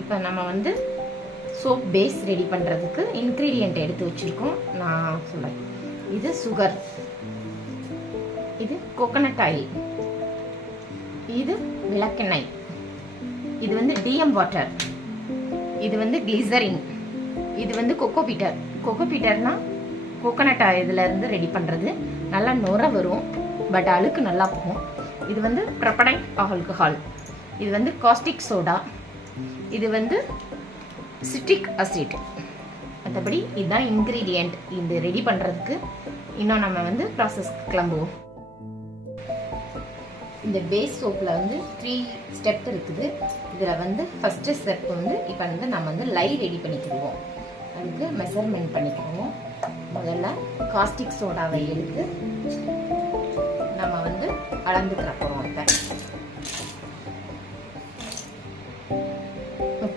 இப்போ நம்ம வந்து சோப் பேஸ் ரெடி பண்ணுறதுக்கு இன்க்ரீடியண்ட் எடுத்து வச்சுருக்கோம். நான் சொல்கிறேன் இது சுகர் இது கோகனட் ஆயில் இது விளக்கெண்ணெய். இது வந்து டிஎம் வாட்டர் இது வந்து கிளிசரின் இது வந்து கொக்கோ பீட்டர் கொக்கோ பீட்டர்னா கோகனட் இருந்து ரெடி பண்ணுறது நல்லா நுர வரும் பட் அழுக்கு நல்லா போகும். இது வந்து ப்ரப்படைன் ஆல்கஹால் இது வந்து காஸ்டிக் சோடா இது வந்து சிட்ரிக் அசிட் மற்றபடி இதுதான் இன்க்ரீடியண்ட் இது ரெடி பண்ணுறதுக்கு இன்னும் நம்ம வந்து ப்ராசஸ் கிளம்புவோம். இந்த பேஸ் சோப்பில் வந்து த்ரீ ஸ்டெப் இருக்குது. இதில் வந்து ஃபஸ்ட்டு ஸ்டெப் வந்து இப்போ வந்து நம்ம வந்து லை ரெடி பண்ணிக்கிடுவோம். அதுக்கு மெஷர்மெண்ட் பண்ணிக்கிடுவோம். முதல்ல காஸ்டிக் சோடாவை எடுத்து நம்ம வந்து அளந்துக்கிற போகிறோம் இப்போ.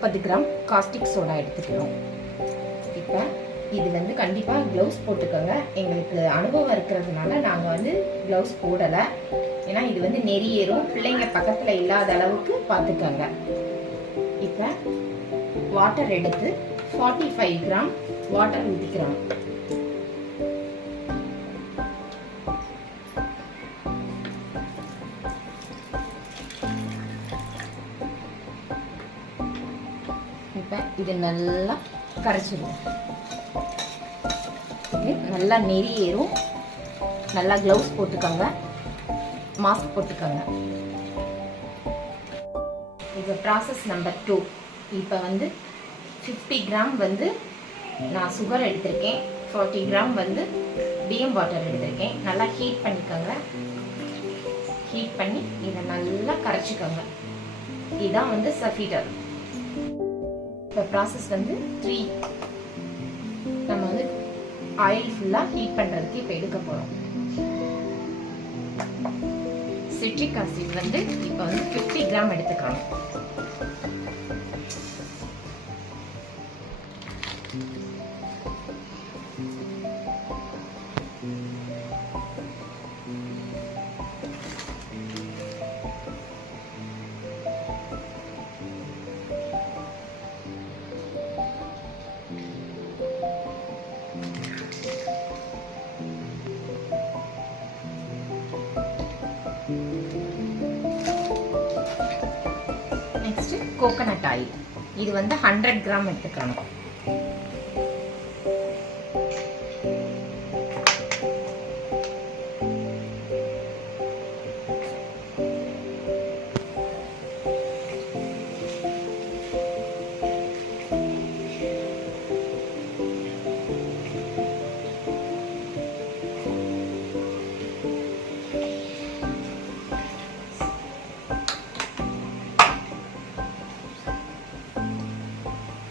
முப்பது கிராம் காஸ்டிக் சோடா எடுத்துக்கிறோம் இப்போ இது வந்து கண்டிப்பாக க்ளவுஸ் போட்டுக்கோங்க. எங்களுக்கு அனுபவம் இருக்கிறதுனால நாங்கள் வந்து க்ளவுஸ் போடலை. ஏன்னா இது வந்து நெறியேறும். பிள்ளைங்க பக்கத்தில் இல்லாத அளவுக்கு பார்த்துக்கோங்க இப்போ வாட்டர் எடுத்து ஃபார்ட்டி ஃபைவ் கிராம் வாட்டர் ஊற்றிக்கிறோம் இது நல்லா கரைச்சிடுவோம் இது நல்லா நெறி ஏறும் நல்லா க்ளவுஸ் போட்டுக்கோங்க. மாஸ்க் போட்டுக்கோங்க. இப்போ ப்ராசஸ் நம்பர் டூ இப்போ வந்து ஃபிஃப்டி கிராம் வந்து நான் சுகர் எடுத்திருக்கேன். ஃபார்ட்டி கிராம் வந்து டிஎம் வாட்டர் எடுத்திருக்கேன். நல்லா ஹீட் பண்ணிக்கோங்க. ஹீட் பண்ணி இதை நல்லா கரைச்சிக்கோங்க. இதுதான் வந்து சஃபிடர் இப்போ ப்ராசஸ் வந்து த்ரீ நம்ம வந்து ஆயில் ஃபுல்லாக ஹீட் பண்ணுறதுக்கு இப்போ எடுக்க போகிறோம் சிட்ரிக் ஆசிட் வந்து இப்போ வந்து ஃபிஃப்டி கிராம் எடுத்துக்கலாம் கோகனட் ஆயில் இது வந்து ஹண்ட்ரட் கிராம் எடுத்துக்கணும்.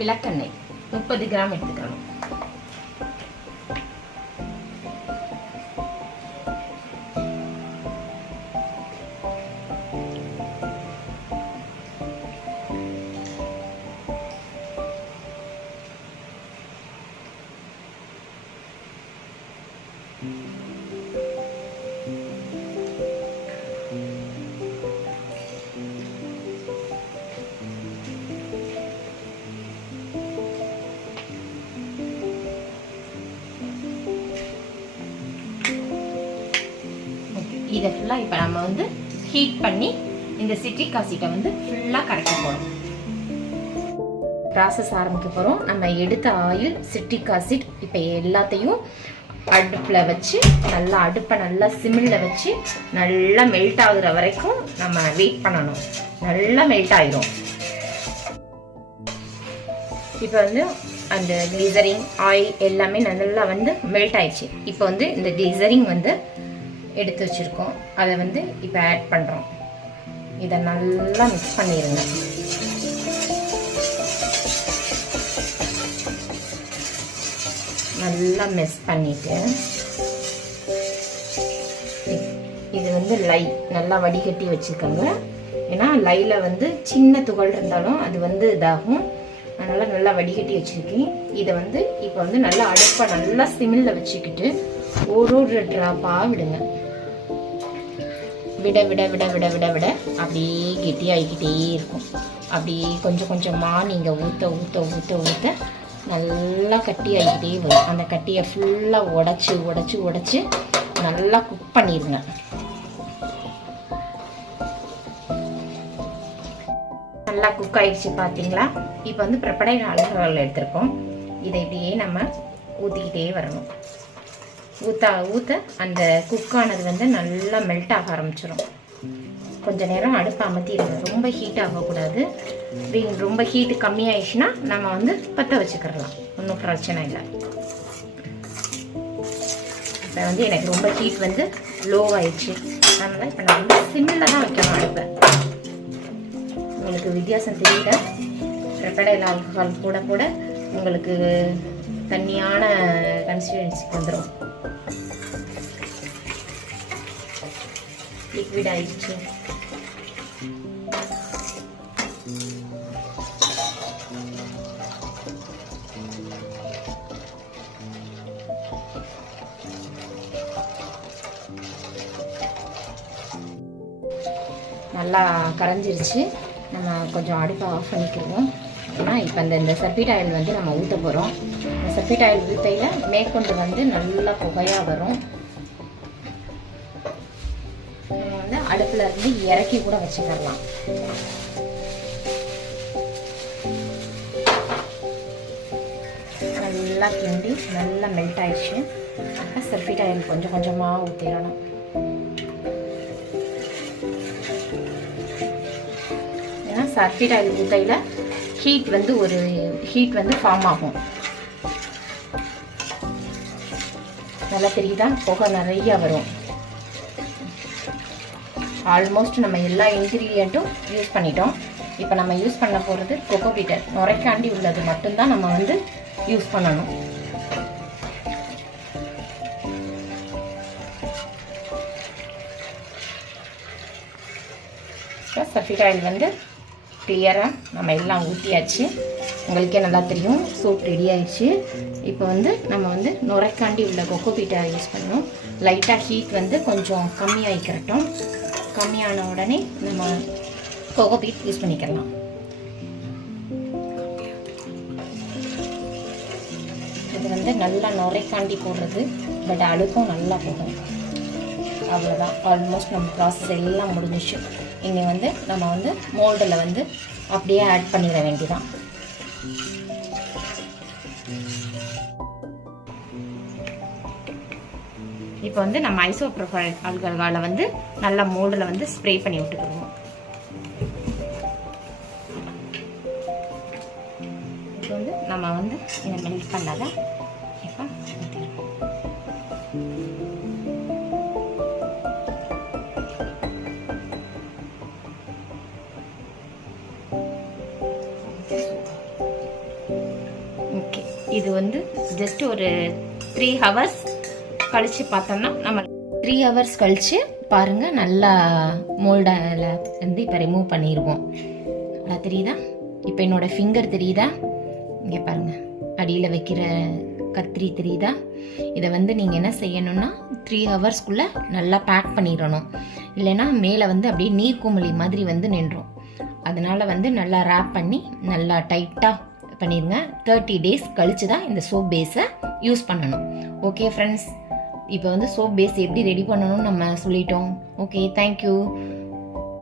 விளக்கெண்ணெய் முப்பது கிராம் எடுத்துக்கணும் இதை ஃபுல்லாக இப்போ நம்ம வந்து ஹீட் பண்ணி இந்த சிட்ரிக் ஆசிட்டை வந்து ஃபுல்லாக கரைக்க போகிறோம் ப்ராசஸ் ஆரம்பிக்க போகிறோம் நம்ம எடுத்த ஆயில் சிட்ரிக் ஆசிட் இப்போ எல்லாத்தையும் அடுப்பில் வச்சு நல்லா அடுப்பை நல்லா சிமிலில் வச்சு நல்லா மெல்ட் ஆகுற வரைக்கும் நம்ம வெயிட் பண்ணணும். நல்லா மெல்ட் ஆயிரும். இப்போ வந்து அந்த கிளிசரிங் ஆயில் எல்லாமே நல்லா வந்து மெல்ட் ஆயிடுச்சு. இப்போ வந்து இந்த கிளிசரிங் வந்து எடுத்து வச்சுருக்கோம். அதை வந்து இப்போ ஆட் பண்ணுறோம் இதை நல்லா மிக்ஸ் பண்ணிடுங்க நல்லா மிக்ஸ் பண்ணிவிட்டு இது வந்து லை நல்லா வடிகட்டி வச்சுக்கோங்க ஏன்னா லைல வந்து சின்ன துகள் இருந்தாலும் அது வந்து இதாகும். அதனால் நல்லா வடிகட்டி வச்சுருக்கேன். இதை வந்து இப்போ வந்து நல்லா அடுப்பை நல்லா சிமிலில் வச்சுக்கிட்டு ஒரு ஒரு ட்ராப்பாக விடுங்க. விட விட விட விட விட விட அப்படியே கெட்டியாகிக்கிட்டே இருக்கும். அப்படியே கொஞ்சம் கொஞ்சமாக நீங்கள் ஊற்ற ஊற்ற ஊற்ற ஊற்ற நல்லா கட்டி ஆகிக்கிட்டே வரும். அந்த கட்டியை ஃபுல்லாக உடச்சி உடச்சி உடச்சி நல்லா குக் பண்ணிடுங்க நல்லா குக் ஆகிடுச்சு பார்த்தீங்களா இப்போ வந்து பிரப்படை அழகுகள் எடுத்திருக்கோம். இதை இப்படியே நம்ம ஊற்றிக்கிட்டே வரணும். ஊற்ற ஊற்ற அந்த குக்கானது வந்து நல்லா மெல்ட் ஆக ஆரம்பிச்சிடும் கொஞ்ச நேரம் அடுப்பு அமர்த்திடுங்க. ரொம்ப ஹீட் ஆகக்கூடாது. இப்படி ரொம்ப ஹீட்டு கம்மியாயிடுச்சுன்னா நம்ம வந்து பற்ற வச்சுக்கிறலாம் ஒன்றும் பிரச்சனை இல்லை. இப்போ வந்து எனக்கு ரொம்ப ஹீட் வந்து லோ ஆயிடுச்சு. அதனால் இப்போ நான் வந்து சிம்மில் தான் வைக்கணும் அடுப்பை. உங்களுக்கு வித்தியாசம் தெரியல. ரெப்படைல் ஆல்கஹால் கூட கூட உங்களுக்கு தண்ணியான கன்சிஸ்டன்சிக்கு வந்துடும் லிக்விட் ஆயிடுச்சு. நல்லா கரைஞ்சிருச்சு. நம்ம கொஞ்சம் அடுப்பை ஆஃப் பண்ணிக்கிடுவோம். ஏன்னா இப்போ இந்த இந்த சப்பீட் ஆயில் வந்து நம்ம ஊற்ற போகிறோம் இந்த சப்பீட் ஆயில் ஊற்றையில் மேற்கொண்டு வந்து நல்லா புகையாக வரும். அடுப்பில் இருந்து இறக்கி கூட வச்சுக்கலாம். நல்லா கிண்டி நல்லா மெல்ட் ஆயிடுச்சு. அப்போ சர்ஃபிட் ஆயில் கொஞ்சம் கொஞ்சமாக ஊற்றிடணும் ஏன்னா சர்ஃபிட் ஆயில் ஊற்றையில் ஹீட் வந்து ஒரு ஹீட் வந்து ஃபார்ம் ஆகும். நல்லா தெரியுதா? புகை நிறைய வரும். ஆல்மோஸ்ட் நம்ம எல்லா இன்க்ரீடியண்ட்டும் யூஸ் பண்ணிட்டோம். இப்போ நம்ம யூஸ் பண்ண போகிறது கொக்கோ பீட்டர் நுரைக்காண்டி உள்ளது மட்டும்தான் நம்ம வந்து யூஸ் பண்ணணும். சஃபிட் ஆயில் வந்து கிளியராக நம்ம எல்லாம் ஊற்றியாச்சு உங்களுக்கே நல்லா தெரியும் சோப் ரெடி ஆயிடுச்சு. இப்போ வந்து நம்ம வந்து நுரைக்காண்டி உள்ள கொக்கோ பீட்டை யூஸ் பண்ணணும். லைட்டாக ஹீட் வந்து கொஞ்சம் கம்மியாகிக்கிறட்டும் கம்மியான உடனே நம்ம கோகோ பீட் யூஸ் பண்ணிக்கலாம். இது வந்து நல்லா நுரைக்காண்டி போடுறது பட் அழுக்கும் நல்லா போகும். அவ்வளோதான் ஆல்மோஸ்ட் நம்ம ப்ராசஸ் எல்லாம் முடிஞ்சிச்சு. இனி வந்து நம்ம வந்து மோல்டில் வந்து அப்படியே ஆட் பண்ணிட வேண்டிதான் இப்போ வந்து நம்ம ஐசோப்ரோஃபைல் ஆல்கஹாலை வந்து நல்லா மோல்டில் வந்து ஸ்ப்ரே பண்ணி விட்டுக்கிறோம் இப்போ வந்து நம்ம வந்து இதை மெல்ட் பண்ணாத இப்போ ஓகே இது வந்து ஜஸ்ட் ஒரு த்ரீ ஹவர்ஸ் கழித்து பார்த்தோம்னா நம்ம த்ரீ ஹவர்ஸ் கழித்து பாருங்கள் நல்லா மோல்டில் வந்து இப்போ ரிமூவ் பண்ணிடுவோம் நல்லா தெரியுதா? இப்போ என்னோடய ஃபிங்கர் தெரியுதா? இங்கே பாருங்கள் அடியில் வைக்கிற கத்திரி தெரியுதா? இதை வந்து நீங்கள் என்ன செய்யணும்னா த்ரீ ஹவர்ஸ்க்குள்ளே நல்லா பேக் பண்ணிடணும். இல்லைன்னா மேலே வந்து அப்படியே நீர்க்குமிழி மாதிரி வந்து நின்றோம். அதனால் வந்து நல்லா ரேப் பண்ணி நல்லா டைட்டாக பண்ணிடுங்க தேர்ட்டி டேஸ் கழித்து தான் இந்த சோப் பேஸை யூஸ் பண்ணணும். ஓகே ஃப்ரெண்ட்ஸ் இப்போ வந்து சோப் பேஸ் எப்படி ரெடி பண்ணணும்னு நம்ம சொல்லிட்டோம். Okay thank you